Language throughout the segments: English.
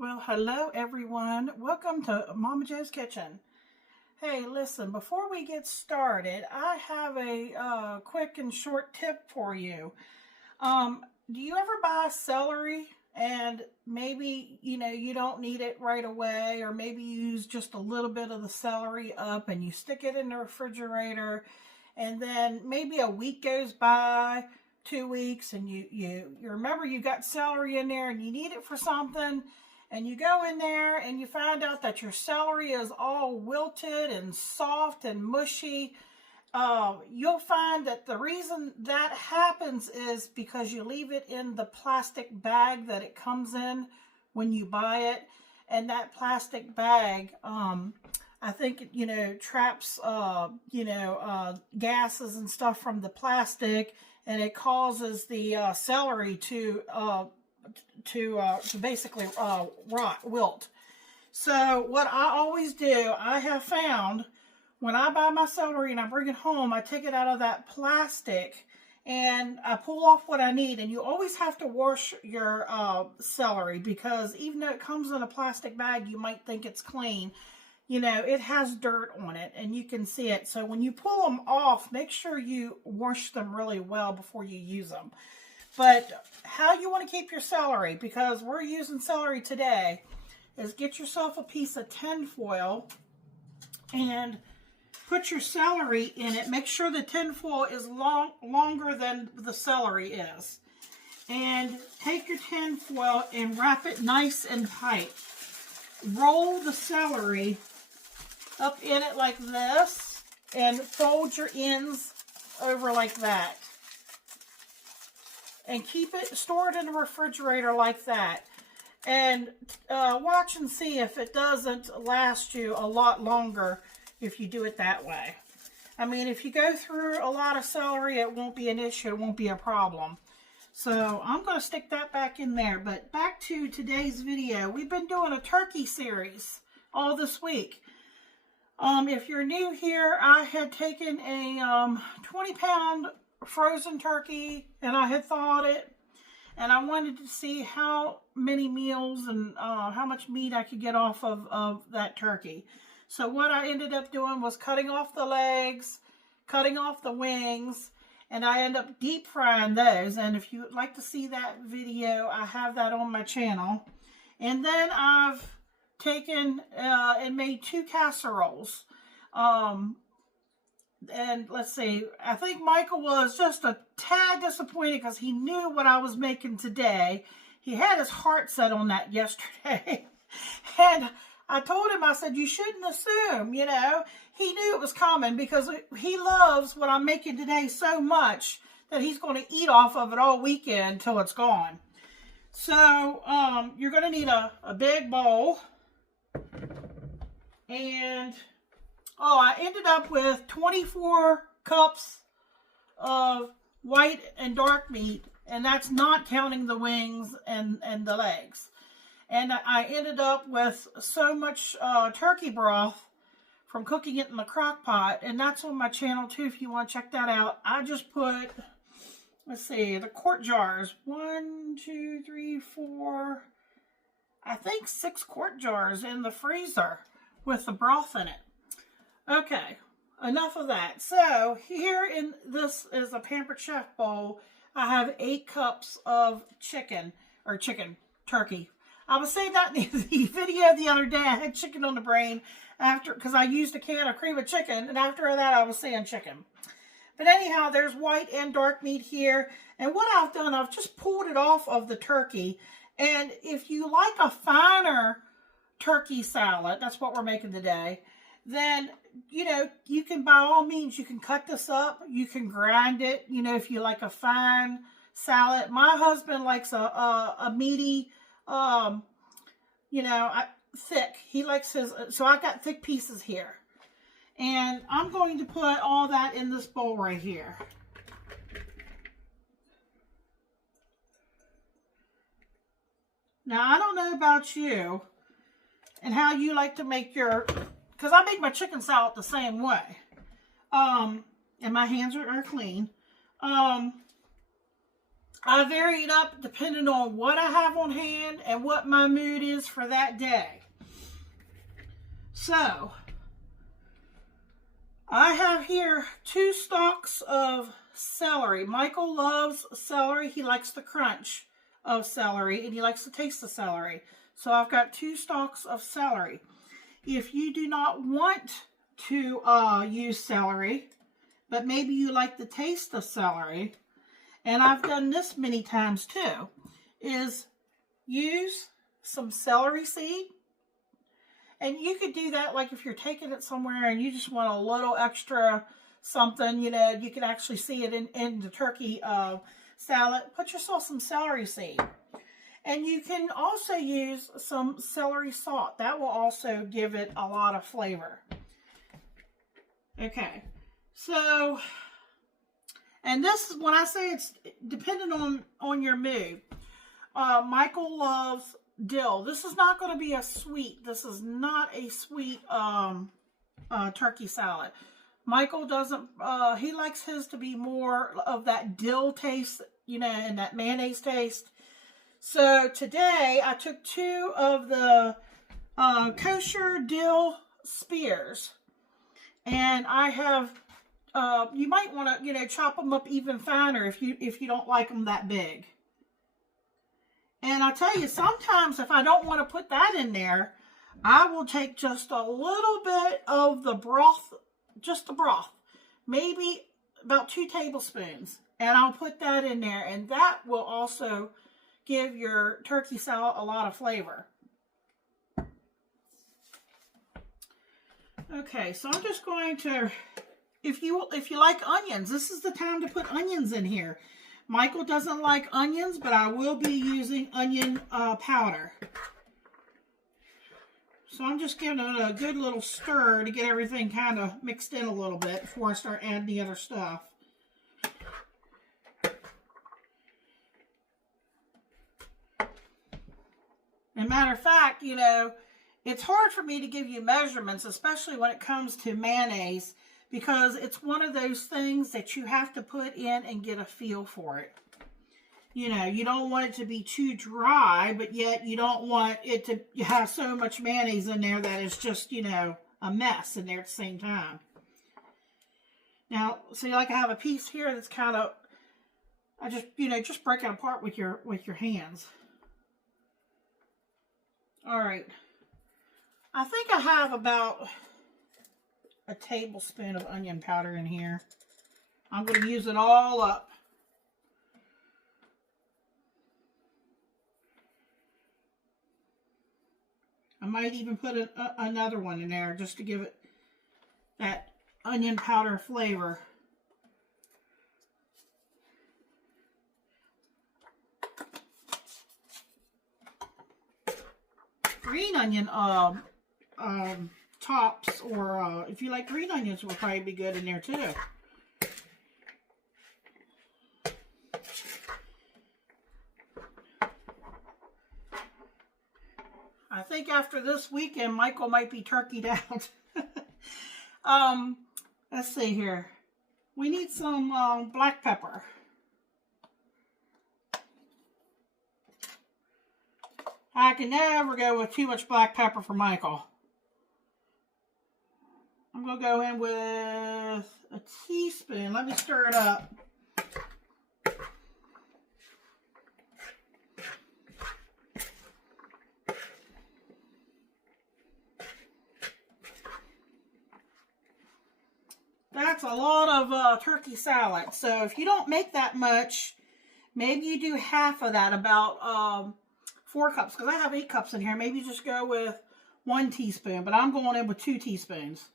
Well, hello everyone. Welcome to Momma Jo's Kitchen. Hey, listen, before we get started, I have a quick and short tip for you. Do you ever buy celery and maybe, you don't need it right away, or maybe you use just a little bit of the celery up and you stick it in the refrigerator, and then maybe a week goes by, 2 weeks, and you remember you got celery in there and you need it for something, and you go in there and you find out that your celery is all wilted and soft and mushy. You'll find that the reason that happens is because you leave it in the plastic bag that it comes in when you buy it. And that plastic bag, I think, traps, gases and stuff from the plastic, and it causes the celery to basically wilt. So what I always do, I have found when I buy my celery and I bring it home, I take it out of that plastic and I pull off what I need. And you always have to wash your celery, because even though it comes in a plastic bag, you might think it's clean. It has dirt on it and you can see it. So when you pull them off, make sure you wash them really well before you use them. But how you want to keep your celery, because we're using celery today, is get yourself a piece of tin foil and put your celery in it. Make sure the tin foil is longer than the celery is. And take your tin foil and wrap it nice and tight. Roll the celery up in it like this and fold your ends over like that. And store it in the refrigerator like that. And watch and see if it doesn't last you a lot longer if you do it that way. I mean, if you go through a lot of celery, it won't be an issue. It won't be a problem. So I'm going to stick that back in there. But back to today's video. We've been doing a turkey series all this week. If you're new here, I had taken a 20-pound frozen turkey and I had thawed it, and I wanted to see how many meals and how much meat I could get off of that turkey. So what I ended up doing was cutting off the legs, cutting off the wings, and I end up deep frying those. And if you would like to see that video, I have that on my channel. And then I've taken and made 2 casseroles. And let's see, I think Michael was just a tad disappointed because he knew what I was making today. He had his heart set on that yesterday. And I told him, I said, you shouldn't assume, He knew it was coming because he loves what I'm making today so much that he's going to eat off of it all weekend until it's gone. So, you're going to need a big bowl. And I ended up with 24 cups of white and dark meat, and that's not counting the wings and the legs. And I ended up with so much turkey broth from cooking it in the crock pot, and that's on my channel too if you want to check that out. I just put, let's see, the quart jars, 1, 2, 3, 4, I think 6 quart jars in the freezer with the broth in it. Okay, enough of that. So here in this is a Pampered Chef bowl. I have 8 cups of turkey. I was saying that in the video the other day. I had chicken on the brain because I used a can of cream of chicken, and after that I was saying chicken. But anyhow, there's white and dark meat here. And what I've done, I've just pulled it off of the turkey. And if you like a finer turkey salad, that's what we're making today, then, you can, by all means, you can cut this up. You can grind it, if you like a fine salad. My husband likes a meaty, thick. He likes his, so I got thick pieces here. And I'm going to put all that in this bowl right here. Now, I don't know about you and how you like to make your, because I make my chicken salad the same way. And my hands are clean. I vary it up depending on what I have on hand and what my mood is for that day. So, I have here 2 stalks of celery. Michael loves celery. He likes the crunch of celery and he likes to taste the celery. So I've got 2 stalks of celery. If you do not want to use celery, but maybe you like the taste of celery, and I've done this many times too, is use some celery seed. And you could do that like if you're taking it somewhere and you just want a little extra something, you know, you can actually see it in the turkey salad. Put yourself some celery seed. And you can also use some celery salt. That will also give it a lot of flavor. Okay, so, and this is when I say it's dependent on your mood. Michael loves dill. This is not going to be a sweet. This is not a sweet turkey salad. Michael doesn't, he likes his to be more of that dill taste, you know, and that mayonnaise taste. So today I took 2 of the kosher dill spears, and I have, you might want to, you know, chop them up even finer if you don't like them that big. And I tell you, sometimes if I don't want to put that in there, I will take just a little bit of the broth, just the broth, maybe about 2 tablespoons, and I'll put that in there, and that will also give your turkey salad a lot of flavor. Okay, so I'm just going to, if you like onions, this is the time to put onions in here. Michael doesn't like onions, but I will be using onion powder. So I'm just giving it a good little stir to get everything kind of mixed in a little bit before I start adding the other stuff. And matter of fact, you know, it's hard for me to give you measurements, especially when it comes to mayonnaise, because it's one of those things that you have to put in and get a feel for it. You know, you don't want it to be too dry, but yet you don't want it to have so much mayonnaise in there that it's just, you know, a mess in there at the same time. Now, see, like I have a piece here that's kind of, I just, you know, just break it apart with your hands. All right. I think I have about a tablespoon of onion powder in here. I'm going to use it all up. I might even put another one in there just to give it that onion powder flavor. Green onion tops, or if you like green onions, will probably be good in there too. I think after this weekend, Michael might be turkeyed out. Let's see here. We need some black pepper. I can never go with too much black pepper for Michael. I'm going to go in with a teaspoon. Let me stir it up. That's a lot of turkey salad. So if you don't make that much, maybe you do half of that, about 4 cups. Because I have 8 cups in here. Maybe just go with 1 teaspoon. But I'm going in with 2 teaspoons.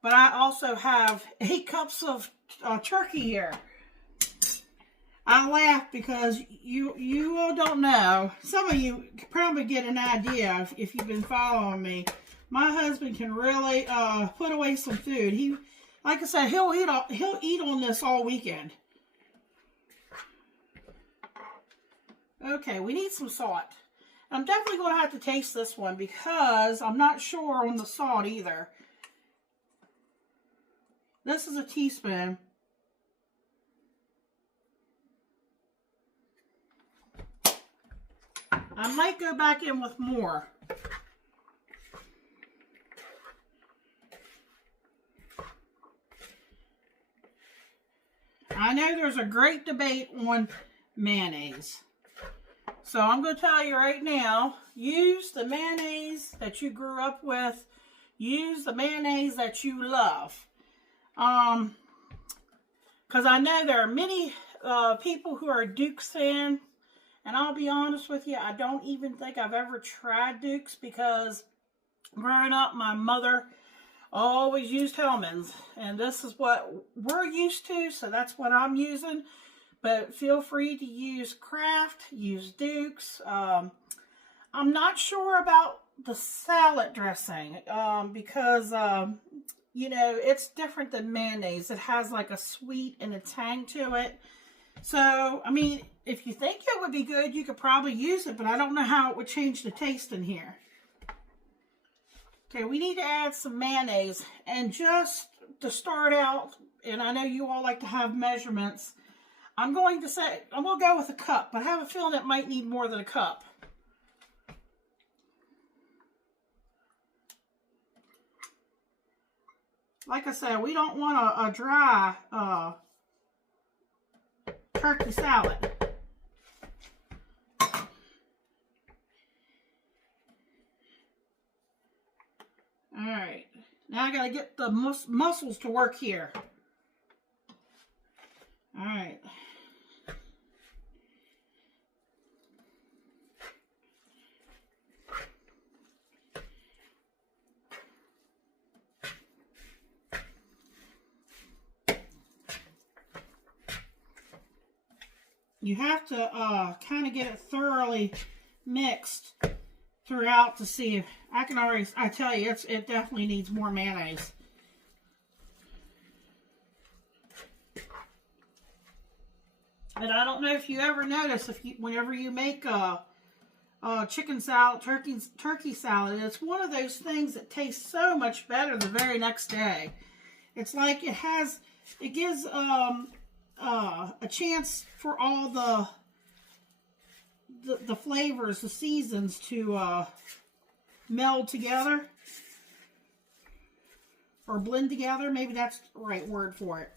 But I also have 8 cups of turkey here. I laugh because you all don't know. Some of you probably get an idea if you've been following me. My husband can really put away some food. He, like I said, he'll eat on this all weekend. Okay, we need some salt. I'm definitely going to have to taste this one because I'm not sure on the salt either. This is a teaspoon. I might go back in with more. I know there's a great debate on mayonnaise. So I'm going to tell you right now, use the mayonnaise that you grew up with. Use the mayonnaise that you love. Because I know there are many people who are Duke's fans. And I'll be honest with you, I don't even think I've ever tried Duke's because growing up, my mother always used Hellmann's. And this is what we're used to, so that's what I'm using. But feel free to use Kraft, use Duke's. I'm not sure about the salad dressing because, you know, it's different than mayonnaise. It has like a sweet and a tang to it. So, I mean, if you think it would be good, you could probably use it, but I don't know how it would change the taste in here. Okay, we need to add some mayonnaise. And just to start out, and I know you all like to have measurements, I'm going to go with a cup, but I have a feeling it might need more than a cup. Like I said, we don't want a dry turkey salad. Alright, now I gotta get the muscles to work here. Alright. You have to kind of get it thoroughly mixed throughout to see if I tell you, it definitely needs more mayonnaise. And I don't know if you ever notice, whenever you make a chicken salad, turkey salad, it's one of those things that tastes so much better the very next day. It's like it gives a chance for all the flavors, the seasons to meld together or blend together. Maybe that's the right word for it.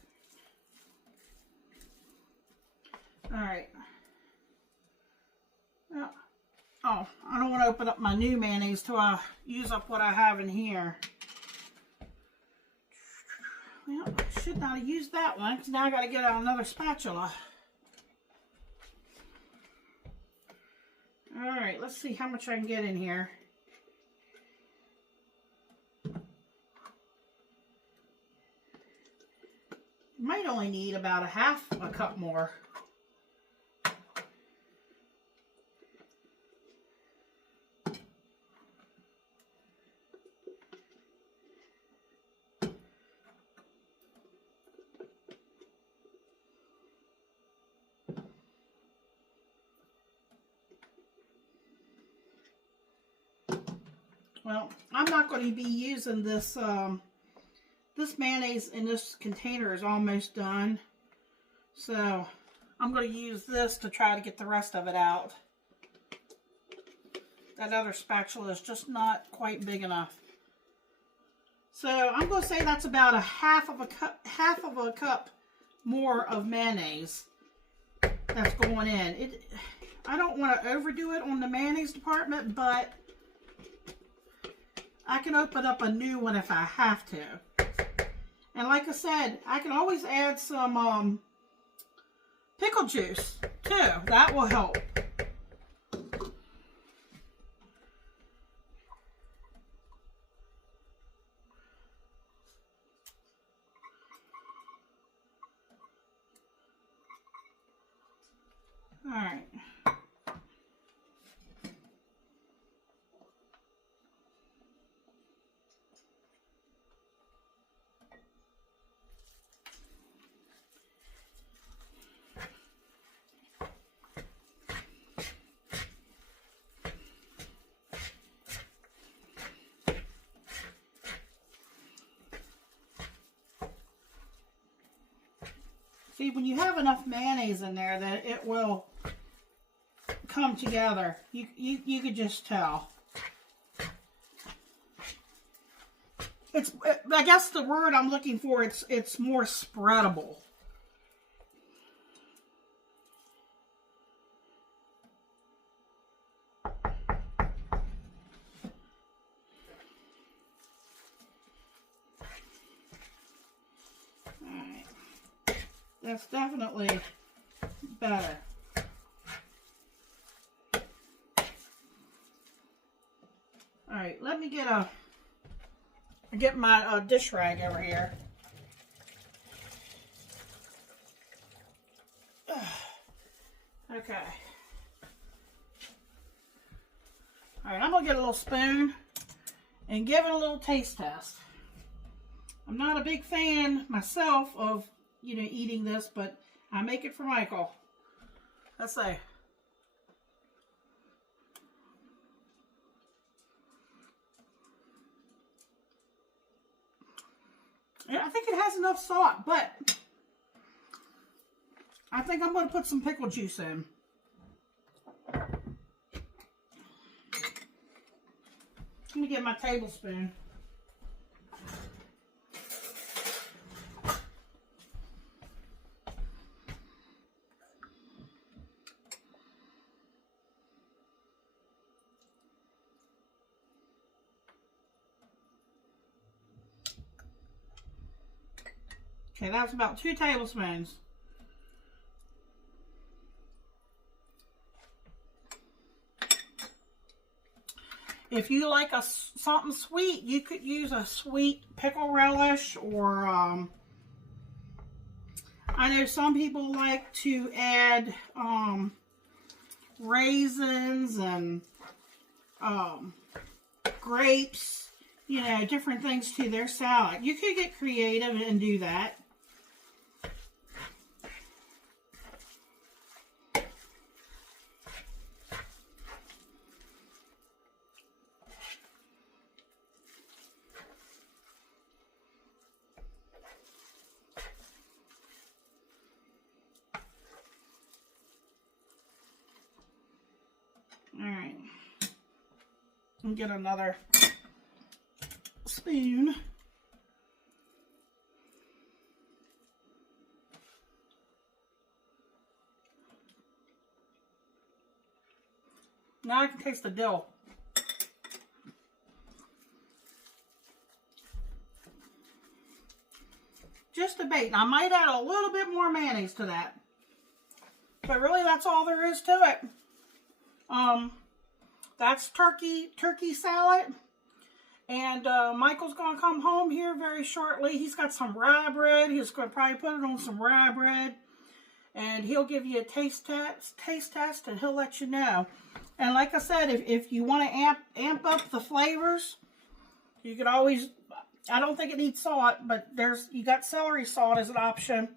All right. Oh, I don't want to open up my new mayonnaise till I use up what I have in here. Well, I should not have used that one because now I got to get out another spatula. All right, let's see how much I can get in here. Might only need about a cup more. Well, I'm not going to be using this, this mayonnaise in this container is almost done. So, I'm going to use this to try to get the rest of it out. That other spatula is just not quite big enough. So, I'm going to say that's about half of a cup more of mayonnaise that's going in. I don't want to overdo it on the mayonnaise department, but I can open up a new one if I have to. And like I said, I can always add some pickle juice too. That will help. All right. See, when you have enough mayonnaise in there, that it will come together. You could just tell. It's, I guess the word I'm looking for, it's more spreadable. Alright. That's definitely better. Alright, let me get my dish rag over here. Okay. Alright, I'm going to get a little spoon and give it a little taste test. I'm not a big fan myself of, you know, eating this, but I make it for Michael. Let's see. I think it has enough salt, but I think I'm going to put some pickle juice in. Let me get my tablespoon. Okay, that's about 2 tablespoons. If you like something sweet, you could use a sweet pickle relish, or I know some people like to add raisins and grapes, you know, different things to their salad. You could get creative and do that. All right, and get another spoon. Now I can taste the dill. Just a bait. I might add a little bit more mayonnaise to that, but really that's all there is to it. That's turkey salad, and Michael's gonna come home here very shortly. He's got some rye bread. He's gonna probably put it on some rye bread, and he'll give you a taste test, and he'll let you know. And like I said, if you want to amp up the flavors, you could always. I don't think it needs salt, but you got celery salt as an option.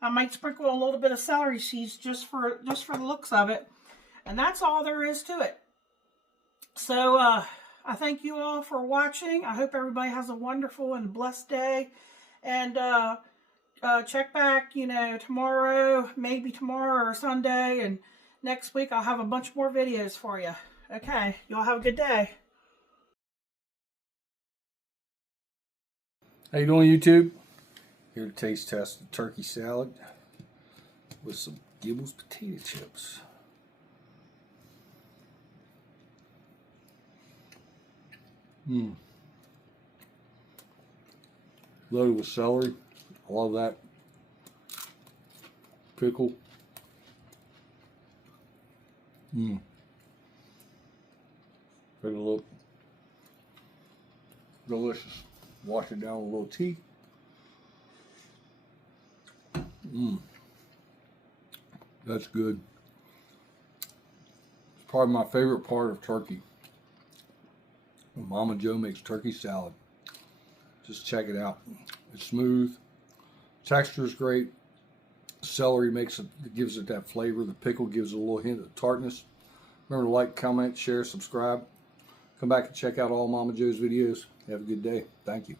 I might sprinkle a little bit of celery seeds just for the looks of it. And that's all there is to it. So, I thank you all for watching. I hope everybody has a wonderful and blessed day. And check back, you know, tomorrow, maybe tomorrow or Sunday. And next week I'll have a bunch more videos for you. Okay, y'all have a good day. How you doing, YouTube? Here to taste test the turkey salad with some Gibbles potato chips. Loaded with celery, all of that, pickle. Take a look. Delicious. Wash it down with a little tea. That's good. It's probably my favorite part of turkey. When Momma Jo makes turkey salad. Just check it out. It's smooth. Texture is great. Celery gives it that flavor. The pickle gives it a little hint of tartness. Remember to like, comment, share, subscribe. Come back and check out all Momma Jo's videos. Have a good day. Thank you.